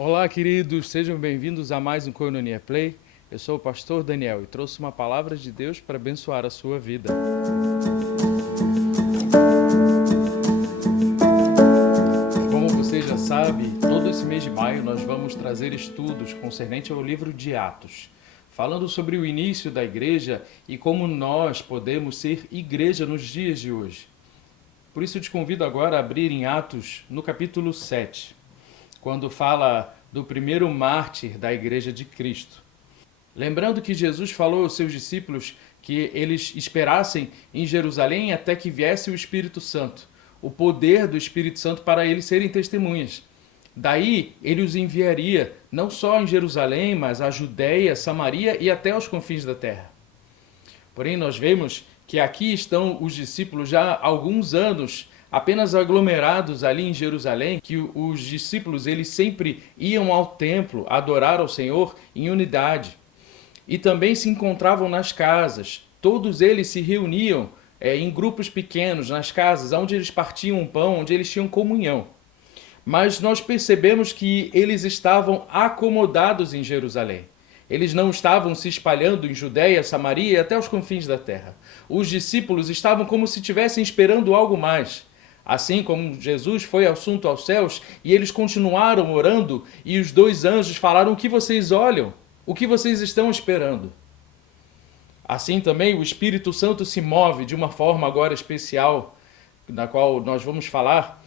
Olá, queridos, sejam bem-vindos a mais um Koinonia Play. Eu sou o pastor Daniel e trouxe uma palavra de Deus para abençoar a sua vida. Como você já sabe, todo esse mês de maio nós vamos trazer estudos concernente ao livro de Atos, falando sobre o início da igreja e como nós podemos ser igreja nos dias de hoje. Por isso eu te convido agora a abrir em Atos no capítulo 7, quando fala do primeiro mártir da Igreja de Cristo. Lembrando que Jesus falou aos seus discípulos que eles esperassem em Jerusalém até que viesse o Espírito Santo, o poder do Espírito Santo para eles serem testemunhas. Daí ele os enviaria não só em Jerusalém, mas a Judéia, Samaria e até os confins da terra. Porém, nós vemos que aqui estão os discípulos já há alguns anos apenas aglomerados ali em Jerusalém, que os discípulos eles sempre iam ao templo adorar ao Senhor em unidade. E também se encontravam nas casas. Todos eles se reuniam em grupos pequenos nas casas, onde eles partiam o pão, onde eles tinham comunhão. Mas nós percebemos que eles estavam acomodados em Jerusalém. Eles não estavam se espalhando em Judéia, Samaria e até os confins da terra. Os discípulos estavam como se estivessem esperando algo mais. Assim como Jesus foi assunto aos céus e eles continuaram orando e os dois anjos falaram: o que vocês olham? O que vocês estão esperando? Assim também o Espírito Santo se move de uma forma agora especial, na qual nós vamos falar,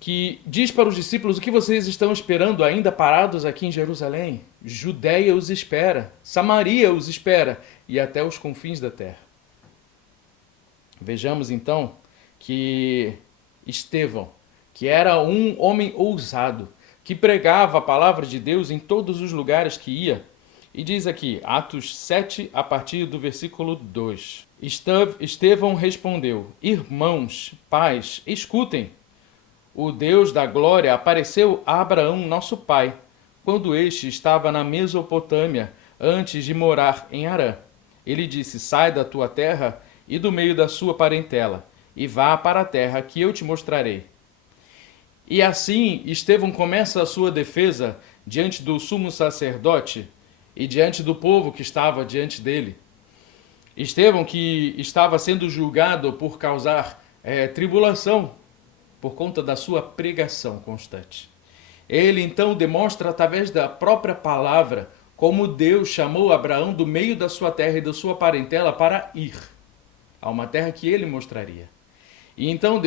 que diz para os discípulos: o que vocês estão esperando ainda parados aqui em Jerusalém? Judéia os espera, Samaria os espera e até os confins da terra. Vejamos então que Estevão, que era um homem ousado, que pregava a palavra de Deus em todos os lugares que ia, e diz aqui, Atos 7, a partir do versículo 2. Estevão respondeu: irmãos, pais, escutem. O Deus da glória apareceu a Abraão, nosso pai, quando este estava na Mesopotâmia, antes de morar em Harã. Ele disse: sai da tua terra e do meio da sua parentela, e vá para a terra que eu te mostrarei. E assim Estevão começa a sua defesa diante do sumo sacerdote e diante do povo que estava diante dele. Estevão, que estava sendo julgado por causar tribulação por conta da sua pregação constante. Ele então demonstra através da própria palavra como Deus chamou Abraão do meio da sua terra e da sua parentela para ir a uma terra que ele mostraria. E então,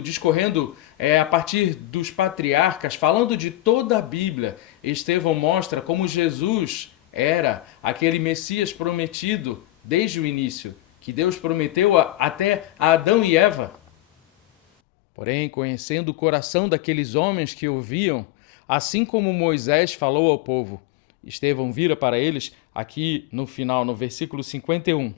discorrendo a partir dos patriarcas, falando de toda a Bíblia, Estevão mostra como Jesus era aquele Messias prometido desde o início, que Deus prometeu até a Adão e Eva. Porém, conhecendo o coração daqueles homens que ouviam, assim como Moisés falou ao povo, Estevão vira para eles, aqui no final, no versículo 51,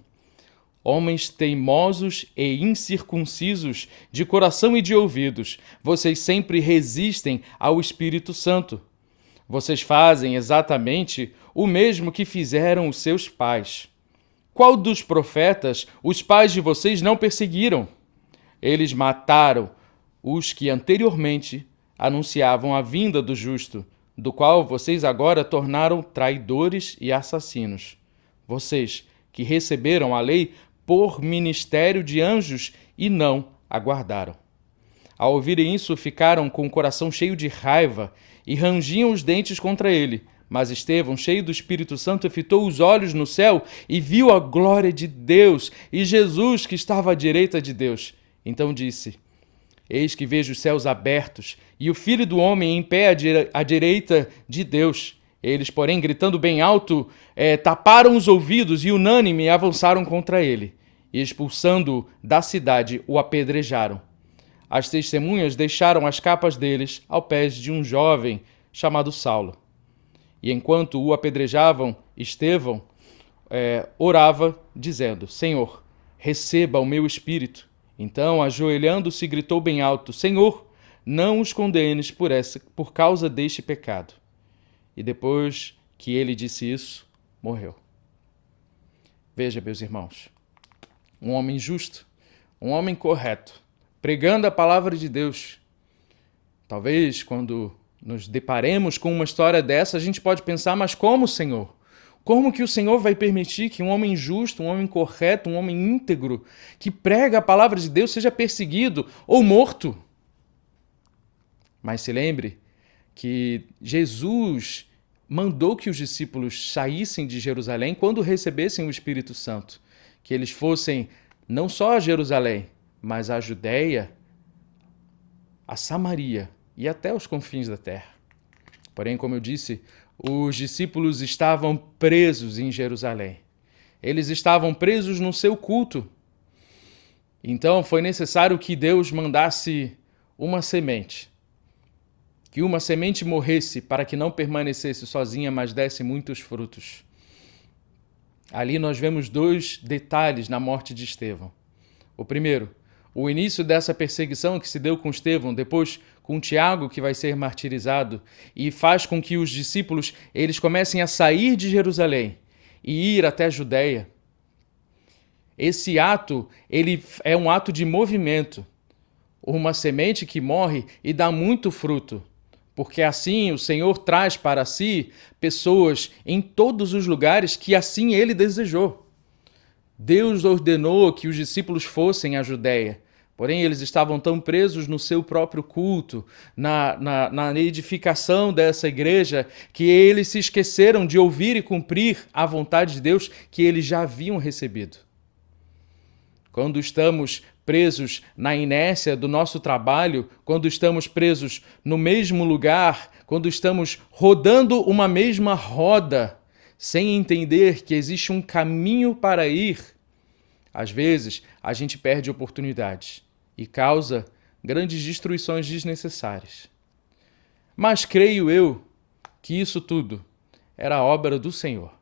homens teimosos e incircuncisos de coração e de ouvidos, vocês sempre resistem ao Espírito Santo. Vocês fazem exatamente o mesmo que fizeram os seus pais. Qual dos profetas os pais de vocês não perseguiram? Eles mataram os que anteriormente anunciavam a vinda do justo, do qual vocês agora tornaram traidores e assassinos. Vocês que receberam a lei por ministério de anjos e não aguardaram. Ao ouvirem isso, ficaram com o coração cheio de raiva e rangiam os dentes contra ele. Mas Estevão, cheio do Espírito Santo, fitou os olhos no céu e viu a glória de Deus e Jesus que estava à direita de Deus. Então disse: eis que vejo os céus abertos e o Filho do Homem em pé à direita de Deus. Eles, porém, gritando bem alto, taparam os ouvidos e unânime avançaram contra ele. E expulsando-o da cidade, o apedrejaram. As testemunhas deixaram as capas deles aos pés de um jovem chamado Saulo. E enquanto o apedrejavam, Estevão orava, dizendo: Senhor, receba o meu espírito. Então, ajoelhando-se, gritou bem alto: Senhor, não os condenes por causa deste pecado. E depois que ele disse isso, morreu. Veja, meus irmãos, um homem justo, um homem correto, pregando a palavra de Deus. Talvez quando nos deparemos com uma história dessa, a gente pode pensar, mas como, Senhor? Como que o Senhor vai permitir que um homem justo, um homem correto, um homem íntegro, que prega a palavra de Deus, seja perseguido ou morto? Mas se lembre que Jesus mandou que os discípulos saíssem de Jerusalém quando recebessem o Espírito Santo, que eles fossem não só a Jerusalém, mas a Judéia, a Samaria e até os confins da terra. Porém, como eu disse, os discípulos estavam presos em Jerusalém. Eles estavam presos no seu culto. Então, foi necessário que Deus mandasse uma semente. Que uma semente morresse para que não permanecesse sozinha, mas desse muitos frutos. Ali nós vemos dois detalhes na morte de Estevão. O primeiro, o início dessa perseguição que se deu com Estevão, depois com Tiago, que vai ser martirizado, e faz com que os discípulos eles comecem a sair de Jerusalém e ir até a Judéia. Esse ato ele é um ato de movimento, uma semente que morre e dá muito fruto, porque assim o Senhor traz para si pessoas em todos os lugares que assim ele desejou. Deus ordenou que os discípulos fossem à Judéia, porém eles estavam tão presos no seu próprio culto, na edificação dessa igreja, que eles se esqueceram de ouvir e cumprir a vontade de Deus que eles já haviam recebido. Quando estamos presos na inércia do nosso trabalho, quando estamos presos no mesmo lugar, quando estamos rodando uma mesma roda, sem entender que existe um caminho para ir, às vezes a gente perde oportunidades e causa grandes destruições desnecessárias. Mas creio eu que isso tudo era obra do Senhor.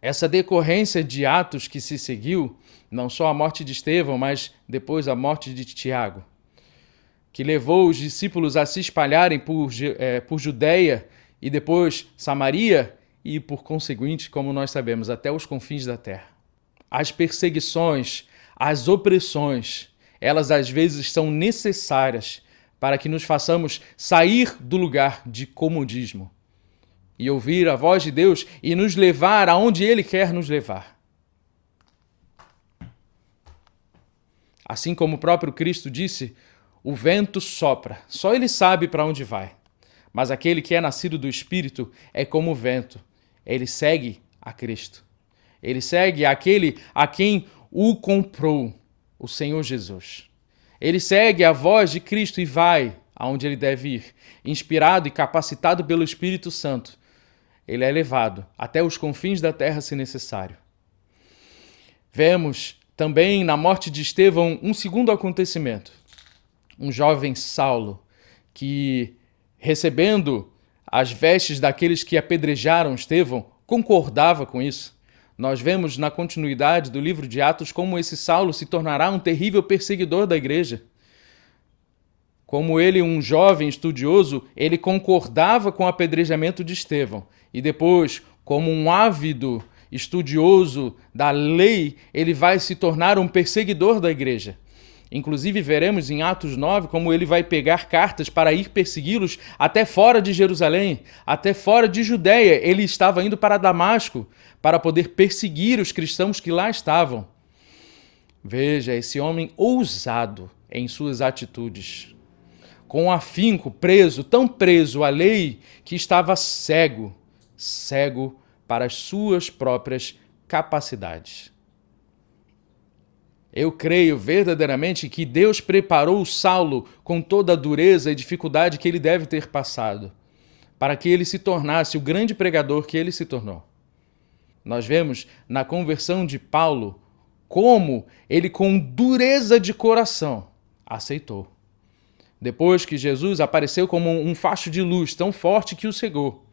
Essa decorrência de atos que se seguiu, não só a morte de Estevão, mas depois a morte de Tiago, que levou os discípulos a se espalharem por Judéia e depois Samaria e, por conseguinte, como nós sabemos, até os confins da terra. As perseguições, as opressões, elas às vezes são necessárias para que nos façamos sair do lugar de comodismo e ouvir a voz de Deus e nos levar aonde Ele quer nos levar. Assim como o próprio Cristo disse, o vento sopra, só Ele sabe para onde vai. Mas aquele que é nascido do Espírito é como o vento. Ele segue a Cristo. Ele segue aquele a quem o comprou, o Senhor Jesus. Ele segue a voz de Cristo e vai aonde ele deve ir, inspirado e capacitado pelo Espírito Santo. Ele é levado até os confins da terra, se necessário. Vemos também na morte de Estevão um segundo acontecimento. Um jovem Saulo que, recebendo as vestes daqueles que apedrejaram Estevão, concordava com isso. Nós vemos na continuidade do livro de Atos como esse Saulo se tornará um terrível perseguidor da igreja. Como ele, um jovem estudioso, ele concordava com o apedrejamento de Estevão. E depois, como um ávido estudioso da lei, ele vai se tornar um perseguidor da igreja. Inclusive, veremos em Atos 9 como ele vai pegar cartas para ir persegui-los até fora de Jerusalém, até fora de Judéia. Ele estava indo para Damasco para poder perseguir os cristãos que lá estavam. Veja, esse homem ousado em suas atitudes, com afinco, preso, tão preso à lei que estava cego para as suas próprias capacidades. Eu creio verdadeiramente que Deus preparou Saulo com toda a dureza e dificuldade que ele deve ter passado, para que ele se tornasse o grande pregador que ele se tornou. Nós vemos na conversão de Paulo como ele, com dureza de coração, aceitou. Depois que Jesus apareceu como um facho de luz tão forte que o cegou,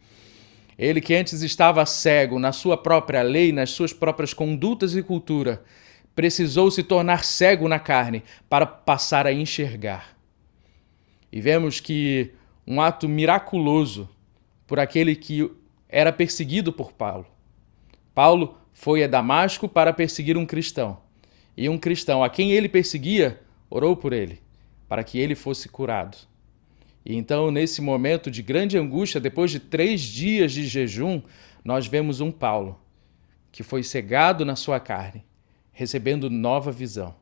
ele que antes estava cego na sua própria lei, nas suas próprias condutas e cultura, precisou se tornar cego na carne para passar a enxergar. E vemos que um ato miraculoso por aquele que era perseguido por Paulo. Paulo foi a Damasco para perseguir um cristão. E um cristão a quem ele perseguia orou por ele, para que ele fosse curado. E então, nesse momento de grande angústia, depois de 3 dias de jejum, nós vemos um Paulo que foi cegado na sua carne, recebendo nova visão.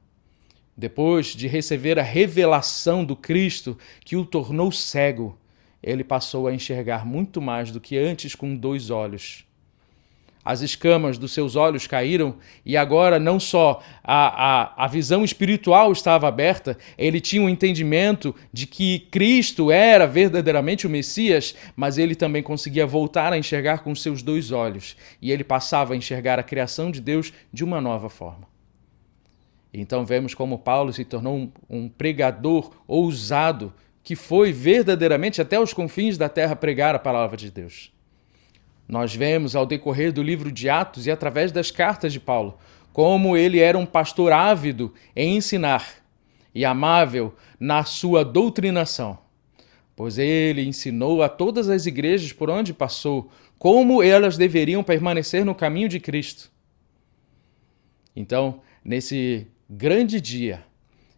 Depois de receber a revelação do Cristo que o tornou cego, ele passou a enxergar muito mais do que antes com 2 olhos. As escamas dos seus olhos caíram e agora não só a visão espiritual estava aberta, ele tinha um entendimento de que Cristo era verdadeiramente o Messias, mas ele também conseguia voltar a enxergar com os seus 2 olhos. E ele passava a enxergar a criação de Deus de uma nova forma. Então vemos como Paulo se tornou um pregador ousado, que foi verdadeiramente até os confins da terra pregar a palavra de Deus. Nós vemos ao decorrer do livro de Atos e através das cartas de Paulo, como ele era um pastor ávido em ensinar e amável na sua doutrinação, pois ele ensinou a todas as igrejas por onde passou como elas deveriam permanecer no caminho de Cristo. Então, nesse grande dia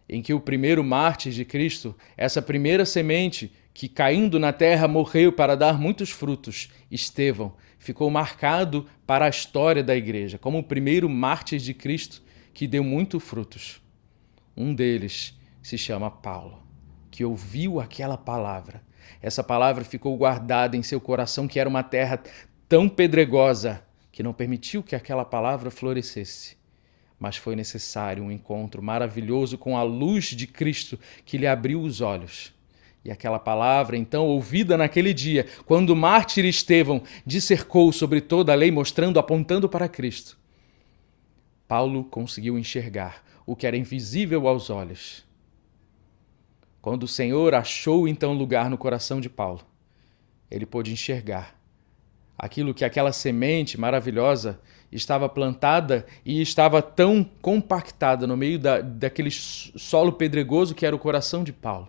em que o primeiro mártir de Cristo, essa primeira semente que caindo na terra morreu para dar muitos frutos, Estevão, ficou marcado para a história da igreja como o primeiro mártir de Cristo que deu muitos frutos. Um deles se chama Paulo, que ouviu aquela palavra. Essa palavra ficou guardada em seu coração, que era uma terra tão pedregosa que não permitiu que aquela palavra florescesse. Mas foi necessário um encontro maravilhoso com a luz de Cristo que lhe abriu os olhos. E aquela palavra, então, ouvida naquele dia, quando o mártir Estevão dissercou sobre toda a lei, mostrando, apontando para Cristo, Paulo conseguiu enxergar o que era invisível aos olhos. Quando o Senhor achou, então, lugar no coração de Paulo, ele pôde enxergar aquilo que aquela semente maravilhosa estava plantada e estava tão compactada no meio daquele solo pedregoso que era o coração de Paulo.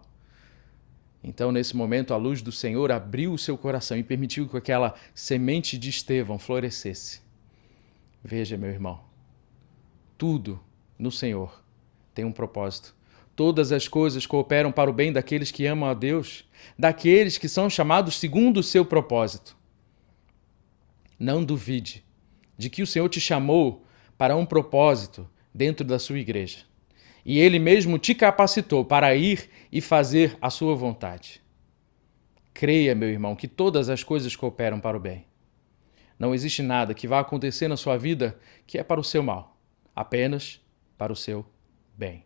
Então, nesse momento, a luz do Senhor abriu o seu coração e permitiu que aquela semente de Estevão florescesse. Veja, meu irmão, tudo no Senhor tem um propósito. Todas as coisas cooperam para o bem daqueles que amam a Deus, daqueles que são chamados segundo o seu propósito. Não duvide de que o Senhor te chamou para um propósito dentro da sua igreja. E Ele mesmo te capacitou para ir e fazer a sua vontade. Creia, meu irmão, que todas as coisas cooperam para o bem. Não existe nada que vá acontecer na sua vida que é para o seu mal, apenas para o seu bem.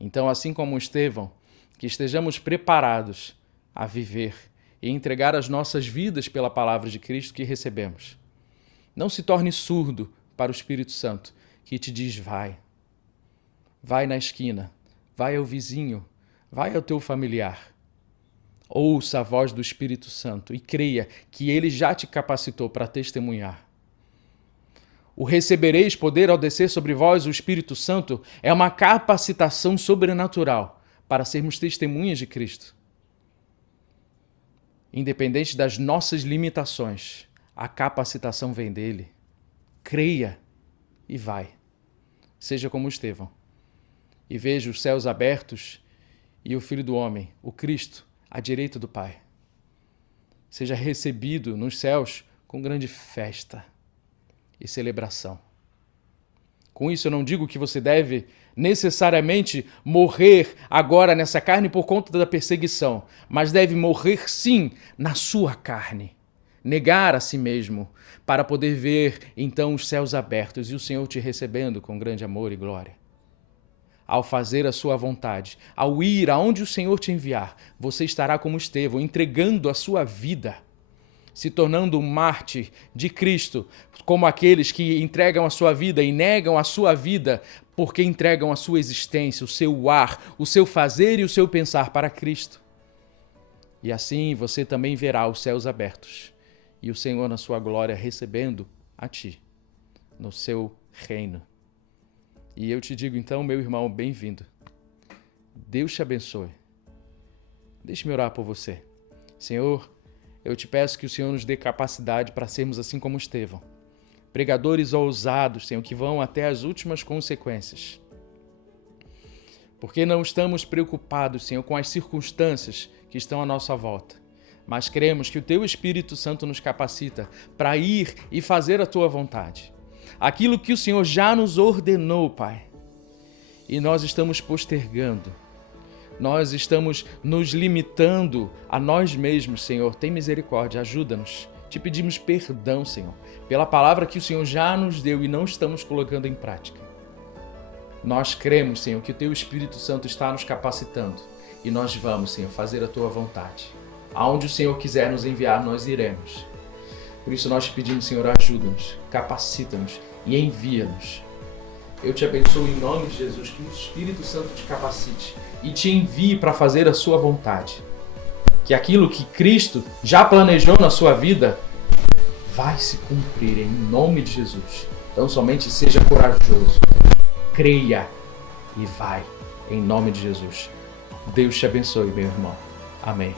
Então, assim como Estevão, que estejamos preparados a viver e entregar as nossas vidas pela palavra de Cristo que recebemos. Não se torne surdo para o Espírito Santo, que te diz: vai. Vai na esquina, vai ao vizinho, vai ao teu familiar. Ouça a voz do Espírito Santo e creia que ele já te capacitou para testemunhar. O recebereis poder ao descer sobre vós o Espírito Santo é uma capacitação sobrenatural para sermos testemunhas de Cristo. Independente das nossas limitações, a capacitação vem dele. Creia e vai. Seja como Estevão. E veja os céus abertos e o Filho do Homem, o Cristo, à direita do Pai. Seja recebido nos céus com grande festa e celebração. Com isso eu não digo que você deve necessariamente morrer agora nessa carne por conta da perseguição, mas deve morrer sim na sua carne, negar a si mesmo, para poder ver então os céus abertos e o Senhor te recebendo com grande amor e glória. Ao fazer a sua vontade, ao ir aonde o Senhor te enviar, você estará como Estevão, entregando a sua vida, se tornando um mártir de Cristo, como aqueles que entregam a sua vida e negam a sua vida porque entregam a sua existência, o seu ar, o seu fazer e o seu pensar para Cristo. E assim você também verá os céus abertos e o Senhor na sua glória recebendo a ti, no seu reino. E eu te digo então, meu irmão, bem-vindo. Deus te abençoe. Deixe-me orar por você. Senhor, eu te peço que o Senhor nos dê capacidade para sermos assim como Estevão. Pregadores ousados, Senhor, que vão até as últimas consequências. Porque não estamos preocupados, Senhor, com as circunstâncias que estão à nossa volta, mas cremos que o Teu Espírito Santo nos capacita para ir e fazer a Tua vontade. Aquilo que o Senhor já nos ordenou, Pai, e nós estamos postergando. Nós estamos nos limitando a nós mesmos, Senhor. Tem misericórdia, ajuda-nos. Te pedimos perdão, Senhor, pela palavra que o Senhor já nos deu e não estamos colocando em prática. Nós cremos, Senhor, que o Teu Espírito Santo está nos capacitando e nós vamos, Senhor, fazer a Tua vontade. Aonde o Senhor quiser nos enviar, nós iremos. Por isso nós te pedimos, Senhor, ajuda-nos, capacita-nos e envia-nos. Eu te abençoo em nome de Jesus, que o Espírito Santo te capacite e te envie para fazer a sua vontade. Que aquilo que Cristo já planejou na sua vida vai se cumprir em nome de Jesus. Então somente seja corajoso, creia e vai em nome de Jesus. Deus te abençoe, meu irmão. Amém.